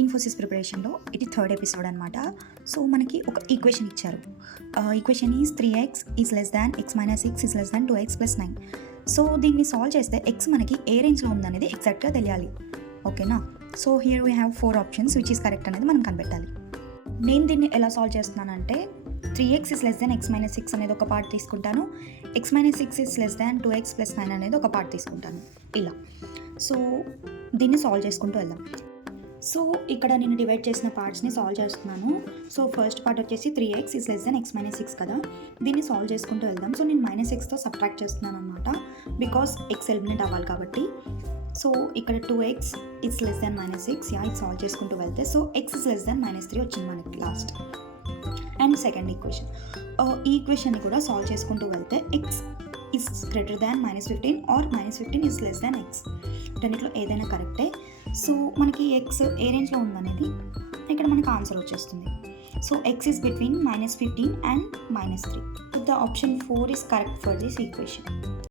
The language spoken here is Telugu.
ఇన్ఫోసిస్ ప్రిపరేషన్లో ఇది థర్డ్ ఎపిసోడ్ అనమాట. సో మనకి ఒక ఈక్వేషన్ ఇచ్చారు. Equation is 3x is less than x minus 6 is less than 2x plus 9. So దీన్ని సాల్వ్ చేస్తే x మనకి ఏ రేంజ్లో ఉందనేది ఎగ్జాక్ట్గా తెలియాలి. ఓకేనా? So here we have 4 options which is correct అనేది మనం కనిపెట్టాలి. నేను దీన్ని ఎలా సాల్వ్ చేస్తున్నానంటే 3x is less than x minus 6 అనేది ఒక పార్ట్ తీసుకుంటాను, x minus 6 is less than 2x plus 9 అనేది ఒక పార్ట్ తీసుకుంటాను. ఇలా సో దీన్ని సాల్వ్ చేసుకుంటూ వెళ్దాం. సో ఇక్కడ నేను డివైడ్ చేసిన పార్ట్స్ని సాల్వ్ చేస్తున్నాను. సో ఫస్ట్ పార్ట్ వచ్చేసి 3x is less than x minus 6 కదా, దీన్ని సాల్వ్ చేసుకుంటూ వెళ్దాం. సో నేను మైనస్ 6తో సబ్ట్రాక్ట్ చేస్తున్నాను అనమాట, బికాస్ x ఎలిమినేట్ అవ్వాలి కాబట్టి. సో ఇక్కడ 2x is less than minus 6, ఇది సాల్వ్ చేసుకుంటూ వెళ్తే so x is less than minus 3 వచ్చింది మనకి లాస్ట్. అండ్ సెకండ్ ఈక్వేషన్, ఈ ఈక్వేషన్ని కూడా సాల్వ్ చేసుకుంటూ వెళ్తే x is greater than minus 15 or minus 15 is less than x, రెండిట్లో ఏదైనా కరెక్టే. సో మనకి x ఏ రేంజ్లో ఉందనేది ఇక్కడ మనకు ఆన్సర్ వచ్చేస్తుంది. So x is between minus 15 and minus 3. The option 4 is correct for this equation.